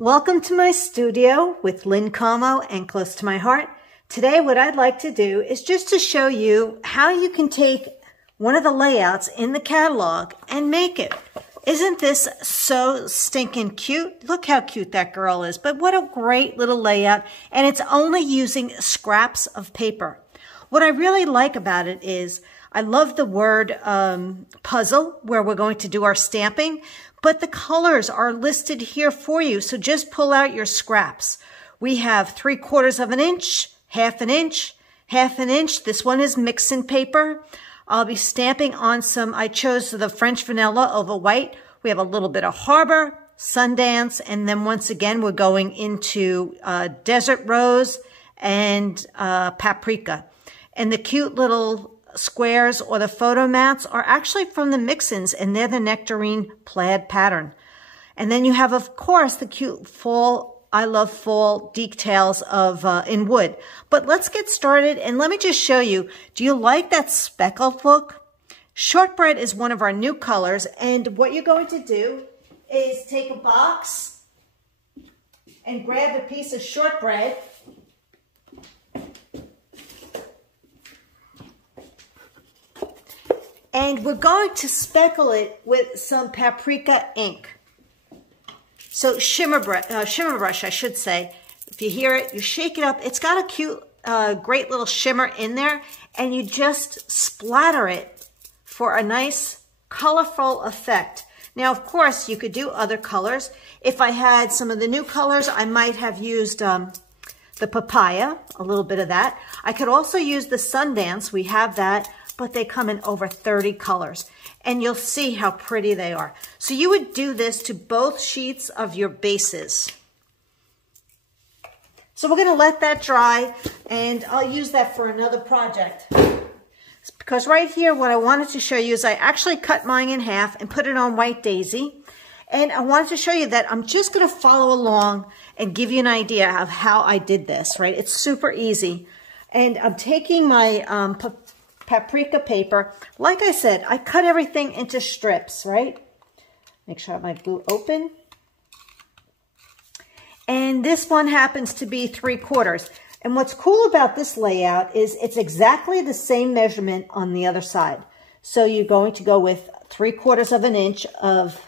Welcome to my studio with Lynn Como and Close to My Heart. Today what I'd like to do is just to show you how you can take one of the layouts in the catalog and make it. Isn't this so stinking cute? Look how cute that girl is, but what a great little layout, and it's only using scraps of paper. What I really like about it is I love the word puzzle, where we're going to do our stamping, but the colors are listed here for you. So just pull out your scraps. We have 3/4 of an inch, 1/2 inch, 1/2 inch. This one is mixing paper. I'll be stamping on some, I chose the French vanilla over white. We have a little bit of Harbor, Sundance, and then once again, we're going into Desert Rose and Paprika. And the cute little squares or the photo mats are actually from the mix-ins, and they're the nectarine plaid pattern. And then you have, of course, the cute fall, I love fall details of in wood. But let's get started, and let me just show you. Do you like that speckled look? Shortbread is one of our new colors, and what you're going to do is take a box and grab a piece of shortbread. And we're going to speckle it with some paprika ink. So shimmer brush, I should say. If you hear it, you shake it up. It's got a cute, great little shimmer in there. And you just splatter it for a nice, colorful effect. Now, of course, you could do other colors. If I had some of the new colors, I might have used the papaya, a little bit of that. I could also use the Sundance. We have that, but they come in over 30 colors. And you'll see how pretty they are. So you would do this to both sheets of your bases. So we're going to let that dry, and I'll use that for another project. Because right here, what I wanted to show you is I actually cut mine in half and put it on white daisy. And I wanted to show you that I'm just going to follow along and give you an idea of how I did this, right? It's super easy. And I'm taking my paprika paper. Like I said, I cut everything into strips, right? Make sure I have my glue open. And this one happens to be 3/4. And what's cool about this layout is it's exactly the same measurement on the other side. So you're going to go with 3/4 of an inch of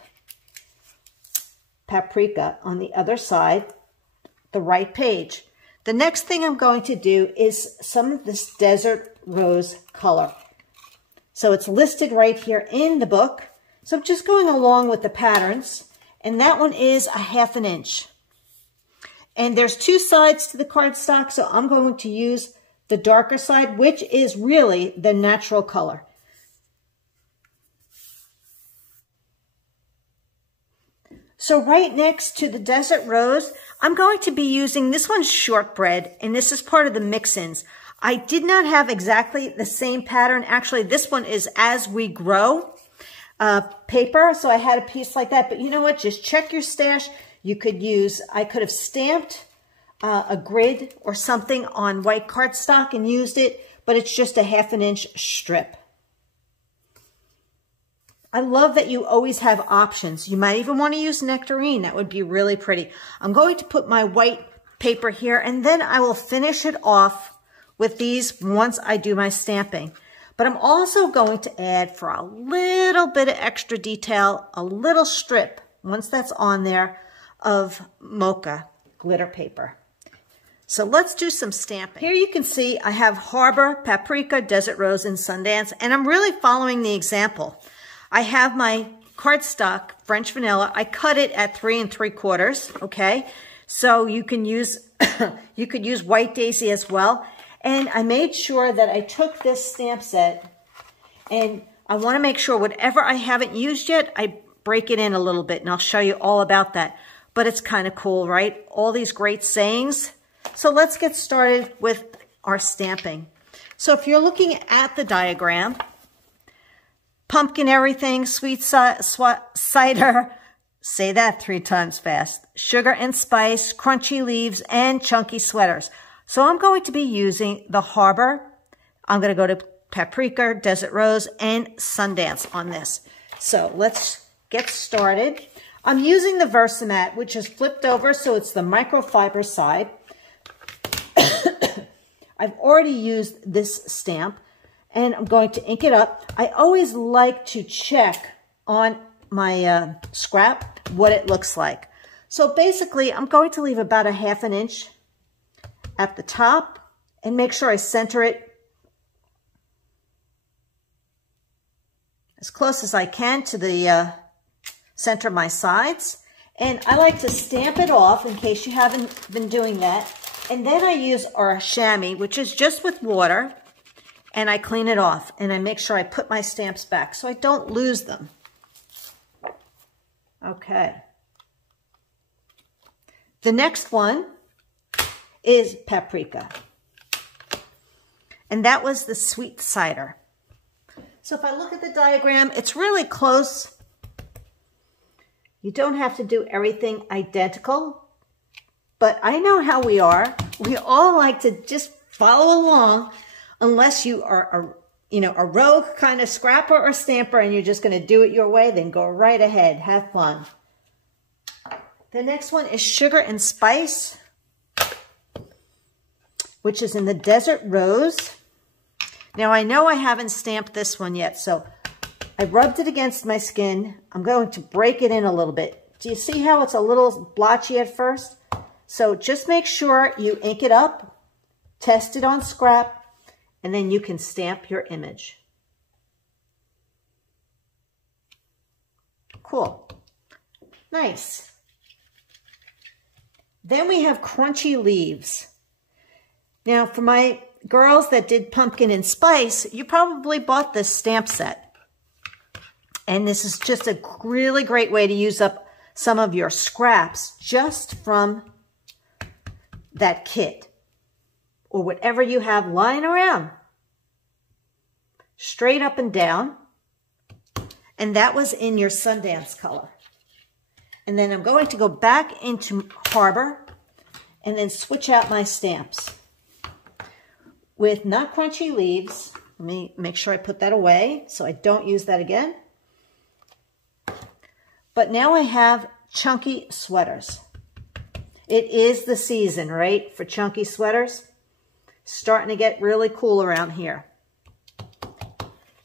paprika on the other side, the right page. The next thing I'm going to do is some of this Desert Rose color. So it's listed right here in the book. So I'm just going along with the patterns. And that one is a 1/2 inch. And there's 2 sides to the cardstock, so I'm going to use the darker side, which is really the natural color. So right next to the Desert Rose, I'm going to be using, this one's shortbread, and this is part of the mix-ins. I did not have exactly the same pattern. Actually, this one is As We Grow paper, so I had a piece like that. But you know what? Just check your stash. You could use, I could have stamped a grid or something on white cardstock and used it, but it's just a 1/2 inch strip. I love that you always have options. You might even want to use nectarine. That would be really pretty. I'm going to put my white paper here, and then I will finish it off with these once I do my stamping. But I'm also going to add, for a little bit of extra detail, a little strip, once that's on there, of mocha glitter paper. So let's do some stamping. Here you can see I have Harbor, Paprika, Desert Rose, and Sundance, and I'm really following the example. I have my cardstock, French vanilla. I cut it at 3 3/4, okay? So you can use, you could use white daisy as well. And I made sure that I took this stamp set, and I want to make sure whatever I haven't used yet, I break it in a little bit, and I'll show you all about that. But it's kind of cool, right? All these great sayings. So let's get started with our stamping. So if you're looking at the diagram, pumpkin everything, sweet cider, say that 3 times fast, sugar and spice, crunchy leaves, and chunky sweaters. So I'm going to be using the Harbor. I'm going to go to Paprika, Desert Rose, and Sundance on this. So let's get started. I'm using the Versamat, which is flipped over, so it's the microfiber side. I've already used this stamp, and I'm going to ink it up. I always like to check on my scrap what it looks like. So basically, I'm going to leave about a 1/2 inch at the top and make sure I center it as close as I can to the center of my sides. And I like to stamp it off in case you haven't been doing that. And then I use our chamois, which is just with water, and I clean it off. And I make sure I put my stamps back so I don't lose them. Okay. The next one is Paprika. And that was the sweet cider. So if I look at the diagram, it's really close. You don't have to do everything identical, but I know how we are. We all like to just follow along unless you are a rogue kind of scrapper or stamper and you're just going to do it your way, then go right ahead. Have fun. The next one is Sugar and Spice, which is in the Desert Rose. Now, I know I haven't stamped this one yet, so I rubbed it against my skin. I'm going to break it in a little bit. Do you see how it's a little blotchy at first? So just make sure you ink it up, test it on scrap, and then you can stamp your image. Cool. Nice. Then we have Crunchy Leaves. Now, for my girls that did pumpkin and spice, you probably bought this stamp set. And this is just a really great way to use up some of your scraps just from that kit or whatever you have lying around. Straight up and down. And that was in your Sundance color. And then I'm going to go back into Harbor and then switch out my stamps with not Crunchy Leaves. Let me make sure I put that away so I don't use that again. But now I have Chunky Sweaters. It is the season, right, for chunky sweaters. Starting to get really cool around here.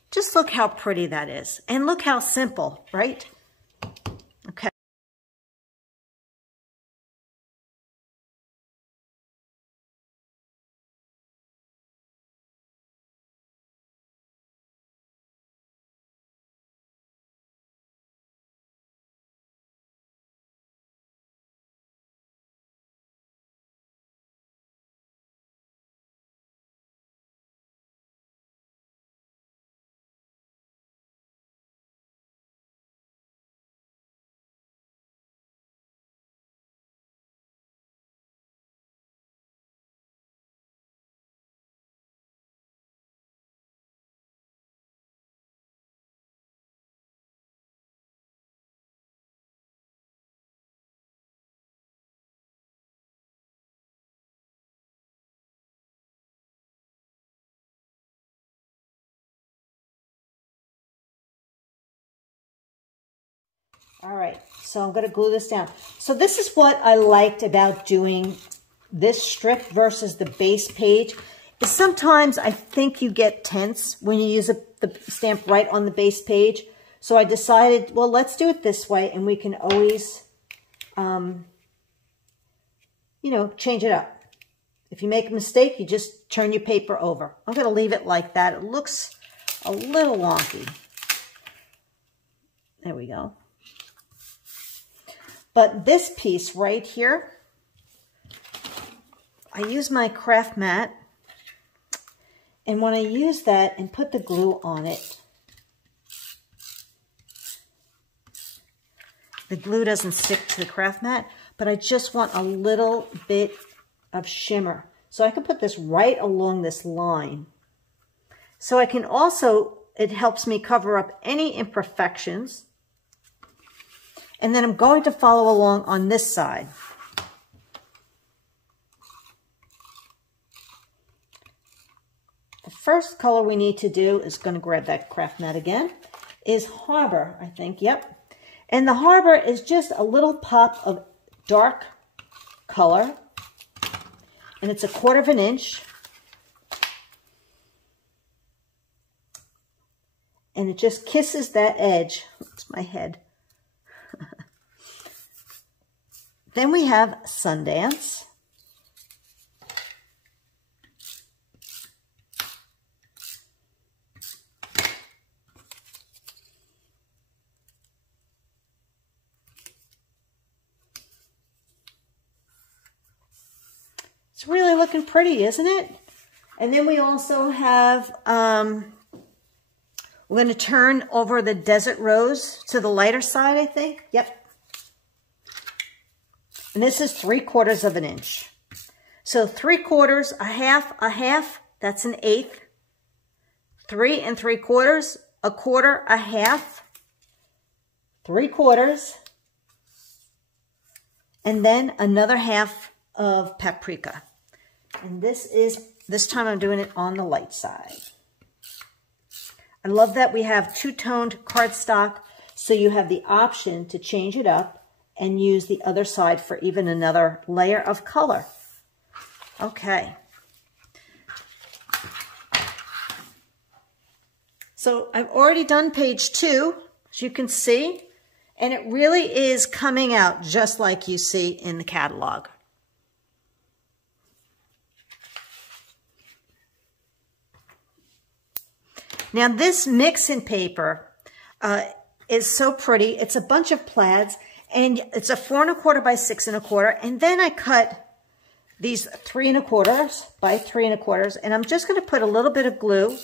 Just look how pretty that is. And look how simple, right? Okay. All right, so I'm going to glue this down. So this is what I liked about doing this strip versus the base page. Is sometimes I think you get tense when you use the stamp right on the base page. So I decided, well, let's do it this way, and we can always, change it up. If you make a mistake, you just turn your paper over. I'm going to leave it like that. It looks a little wonky. There we go. But this piece right here, I use my craft mat, and when I use that and put the glue on it, the glue doesn't stick to the craft mat, but I just want a little bit of shimmer. So I can put this right along this line. So I can also, it helps me cover up any imperfections. And then I'm going to follow along on this side. The first color we need to do is going to grab that craft mat again, is Harbor, I think, yep. And the Harbor is just a little pop of dark color. And it's 1/4 of an inch. And it just kisses that edge. Oops, my head. Then we have Sundance. It's really looking pretty, isn't it? And then we also have, we're going to turn over the Desert Rose to the lighter side, I think. Yep. And this is 3/4 of an inch. So 3/4, a half, that's an 1/8. 3 3/4, 1/4, a half, 3/4, and then another half of paprika. And this time I'm doing it on the light side. I love that we have two-toned cardstock, so you have the option to change it up and use the other side for even another layer of color. Okay. So I've already done page 2, as you can see, and it really is coming out just like you see in the catalog. Now this mix-in paper is so pretty. It's a bunch of plaids, and it's a 4 1/4 by 6 1/4. And then I cut these 3 1/4 by 3 1/4, and I'm just going to put a little bit of glue,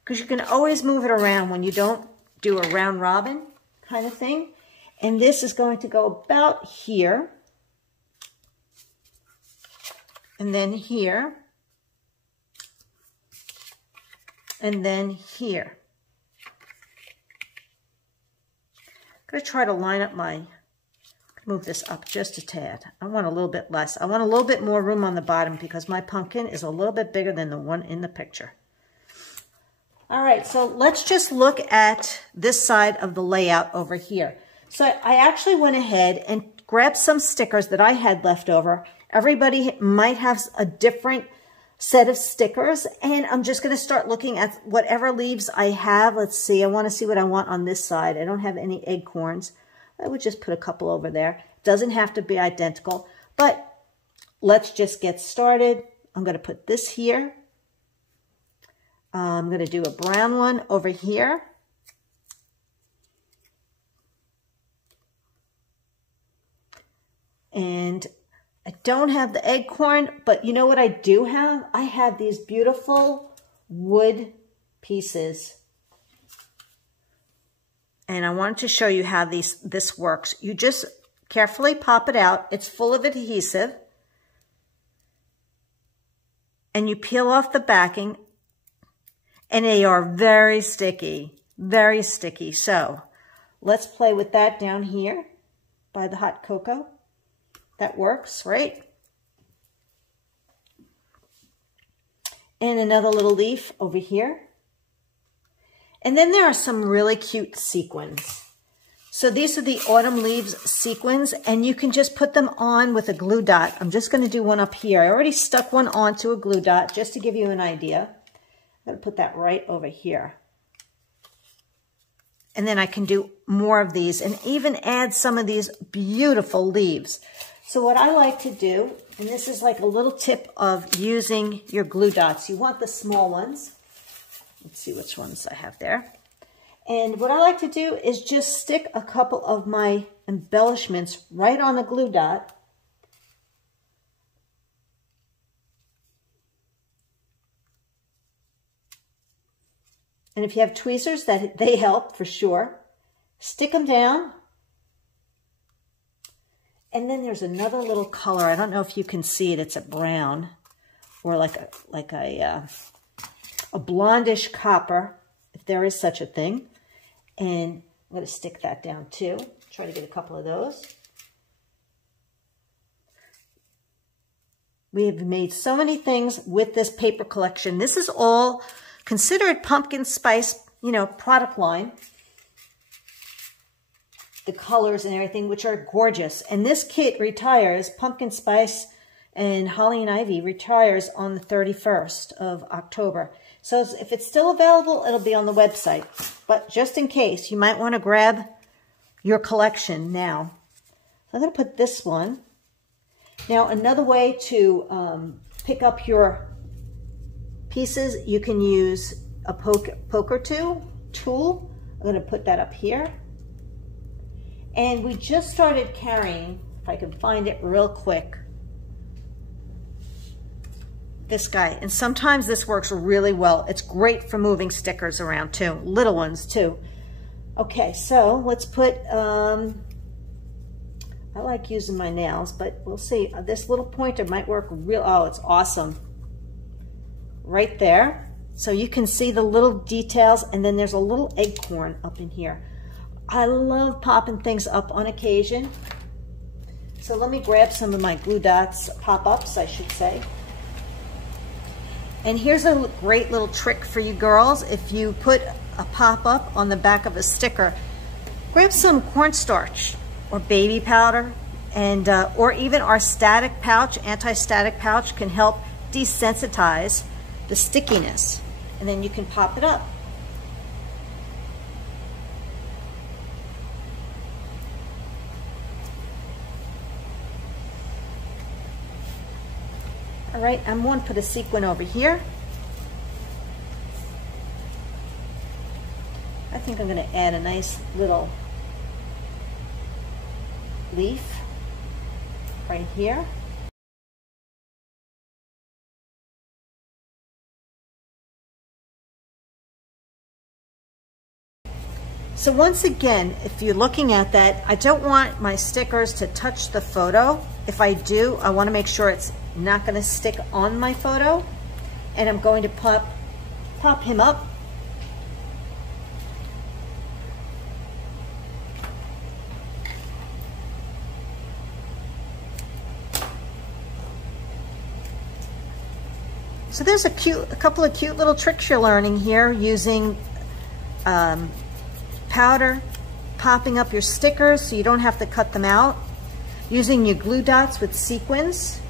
because you can always move it around when you don't do a round robin kind of thing. And this is going to go about here, and then here, and then here. I'm going to try to line up move this up just a tad. I want a little bit less. I want a little bit more room on the bottom because my pumpkin is a little bit bigger than the one in the picture. All right, so let's just look at this side of the layout over here. So I actually went ahead and grabbed some stickers that I had left over. Everybody might have a different set of stickers, and I'm just going to start looking at whatever leaves I have. Let's see, I want to see what I want on this side. I don't have any acorns. I would just put a couple over there. Doesn't have to be identical, but let's just get started. I'm going to put this here. I'm going to do a brown one over here. And I don't have the acorn, but you know what I do have? I have these beautiful wood pieces. And I wanted to show you how this works. You just carefully pop it out. It's full of adhesive. And you peel off the backing. And they are very sticky, very sticky. So let's play with that down here by the hot cocoa. That works, right? And another little leaf over here. And then there are some really cute sequins. So these are the autumn leaves sequins, and you can just put them on with a glue dot. I'm just going to do one up here. I already stuck one onto a glue dot just to give you an idea. I'm going to put that right over here. And then I can do more of these and even add some of these beautiful leaves. So what I like to do, and this is like a little tip of using your glue dots. You want the small ones. Let's see which ones I have there. And what I like to do is just stick a couple of my embellishments right on the glue dot. And if you have tweezers, they help for sure. Stick them down. And then there's another little color. I don't know if you can see it. It's a brown or like a blondish copper, if there is such a thing. And I'm going to stick that down too. Try to get a couple of those. We have made so many things with this paper collection. This is all considered pumpkin spice, product line. the colors and everything, which are gorgeous. And this kit retires, Pumpkin Spice and Holly and Ivy retires on the 31st of October. So if it's still available, it'll be on the website. But just in case, you might want to grab your collection now. I'm going to put this one. Now, another way to pick up your pieces, you can use a poker tool. I'm going to put that up here. And we just started carrying, if I can find it real quick, this guy. And sometimes this works really well. It's great for moving stickers around too, little ones too. Okay, so let's put, I like using my nails, but we'll see. This little pointer might work oh, it's awesome. Right there. So you can see the little details, and then there's a little acorn up in here. I love popping things up on occasion. So let me grab some of my glue dots, pop-ups, I should say. And here's a great little trick for you girls. If you put a pop-up on the back of a sticker, grab some cornstarch or baby powder, and or even our static pouch, anti-static pouch, can help desensitize the stickiness. And then you can pop it up. All right, I'm going to put a sequin over here. I think I'm going to add a nice little leaf right here. So once again, if you're looking at that, I don't want my stickers to touch the photo. If I do, I want to make sure it's not going to stick on my photo. And I'm going to pop him up. So there's a couple of cute little tricks you're learning here using powder, popping up your stickers so you don't have to cut them out, using your glue dots with sequins.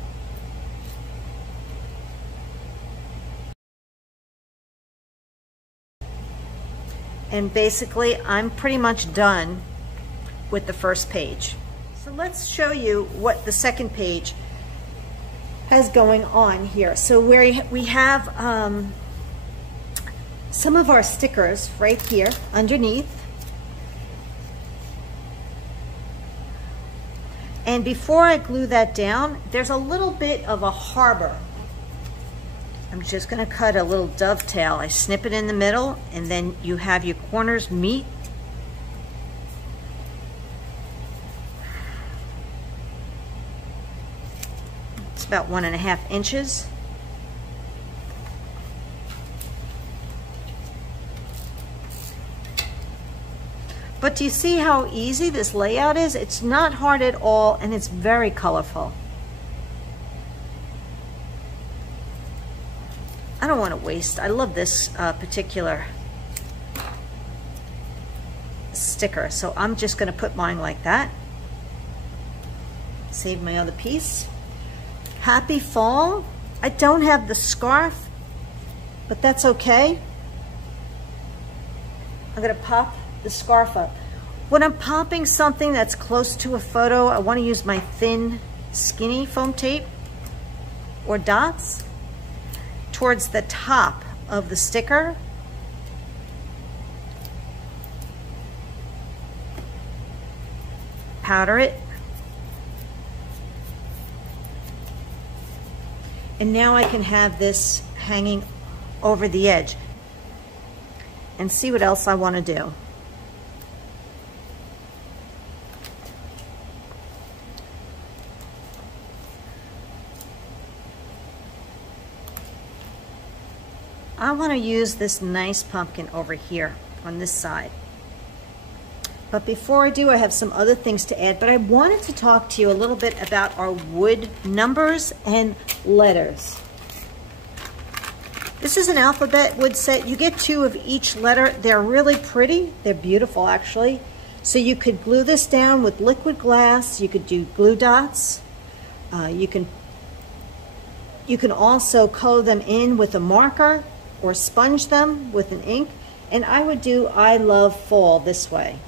And basically, I'm pretty much done with the first page. So let's show you what the second page has going on here. So we have some of our stickers right here underneath. And before I glue that down, there's a little bit of a harbor. I'm just going to cut a little dovetail. I snip it in the middle, and then you have your corners meet. It's about 1.5 inches. But do you see how easy this layout is? It's not hard at all, and it's very colorful. I don't want to waste. I love this particular sticker, so I'm just going to put mine like that. Save my other piece. Happy fall. I don't have the scarf, but that's okay. I'm going to pop the scarf up. When I'm popping something that's close to a photo, I want to use my thin, skinny foam tape or dots towards the top of the sticker. Powder it. And now I can have this hanging over the edge. And see what else I want to do. I want to use this nice pumpkin over here on this side. But before I do, I have some other things to add, but I wanted to talk to you a little bit about our wood numbers and letters. This is an alphabet wood set. You get 2 of each letter. They're really pretty. They're beautiful, actually. So you could glue this down with liquid glass, you could do glue dots, you can also color them in with a marker or sponge them with an ink. And I would do I Love Fall this way,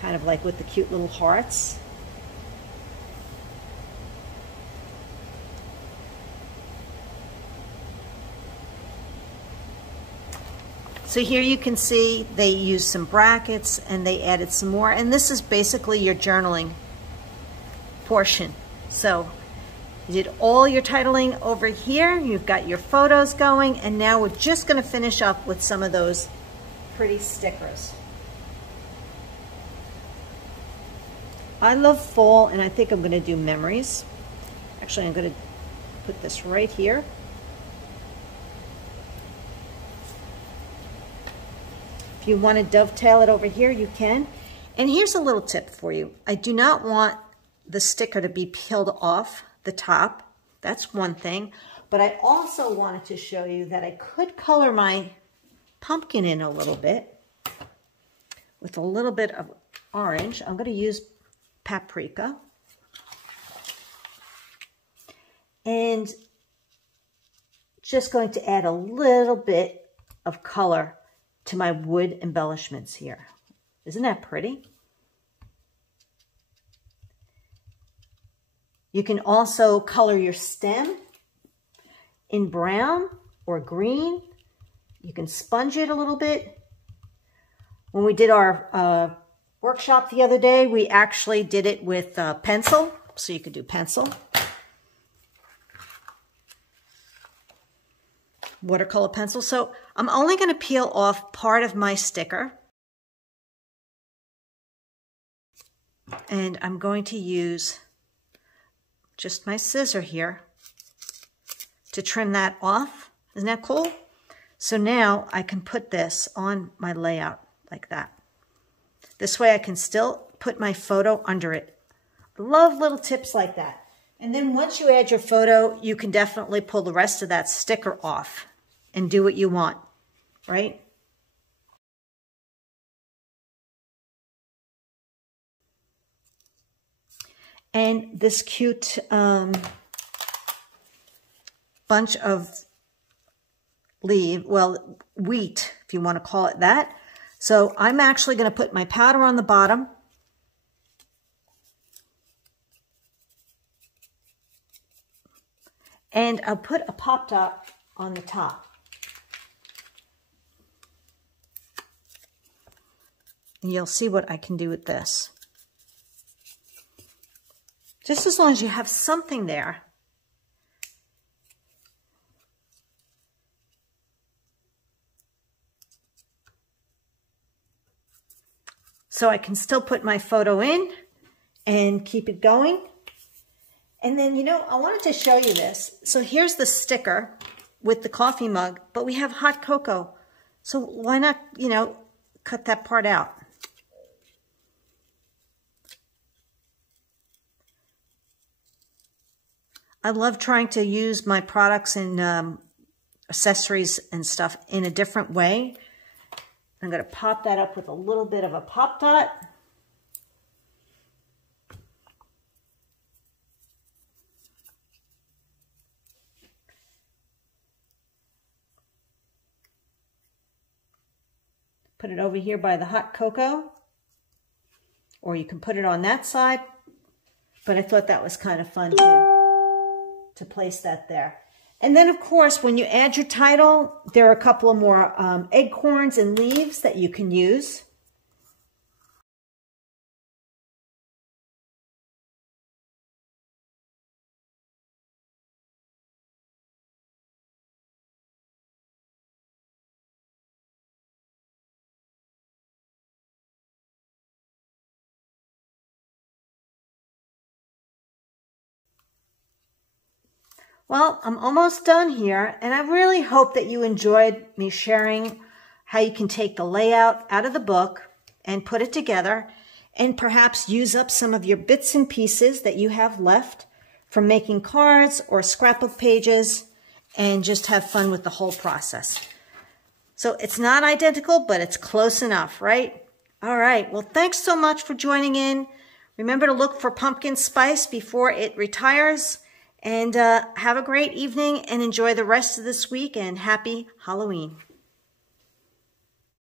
kind of like with the cute little hearts. So here you can see they used some brackets and they added some more, and this is basically your journaling portion. So you did all your titling over here, you've got your photos going, and now we're just going to finish up with some of those pretty stickers. I love fall, and I think I'm going to do memories. Actually, I'm going to put this right here. If you want to dovetail it over here, you can. And here's a little tip for you. I do not want the sticker to be peeled off the top. That's one thing. But I also wanted to show you that I could color my pumpkin in a little bit with a little bit of orange. I'm going to use Paprika. And just going to add a little bit of color to my wood embellishments here. Isn't that pretty? You can also color your stem in brown or green. You can sponge it a little bit. When we did our workshop the other day, we actually did it with pencil, so you could do pencil. Watercolor pencil. So I'm only going to peel off part of my sticker. And I'm going to use just my scissor here to trim that off. Isn't that cool? So now I can put this on my layout like that. This way I can still put my photo under it. I love little tips like that. And then once you add your photo, you can definitely pull the rest of that sticker off and do what you want, right? And this cute bunch of wheat, if you want to call it that. So I'm actually going to put my powder on the bottom. And I'll put a pop dot on the top. And you'll see what I can do with this. Just as long as you have something there. So I can still put my photo in and keep it going. And then, you know, I wanted to show you this. So here's the sticker with the coffee mug, but we have hot cocoa. So why not, you know, cut that part out? I love trying to use my products and accessories and stuff in a different way. I'm going to pop that up with a little bit of a pop dot. Put it over here by the hot cocoa, or you can put it on that side, but I thought that was kind of fun too, to place that there. And then, of course, when you add your title, there are a couple of more acorns and leaves that you can use. Well, I'm almost done here, and I really hope that you enjoyed me sharing how you can take the layout out of the book and put it together and perhaps use up some of your bits and pieces that you have left from making cards or scrapbook pages and just have fun with the whole process. So it's not identical, but it's close enough, right? All right, well, thanks so much for joining in. Remember to look for pumpkin spice before it retires. And have a great evening and enjoy the rest of this week, and happy Halloween.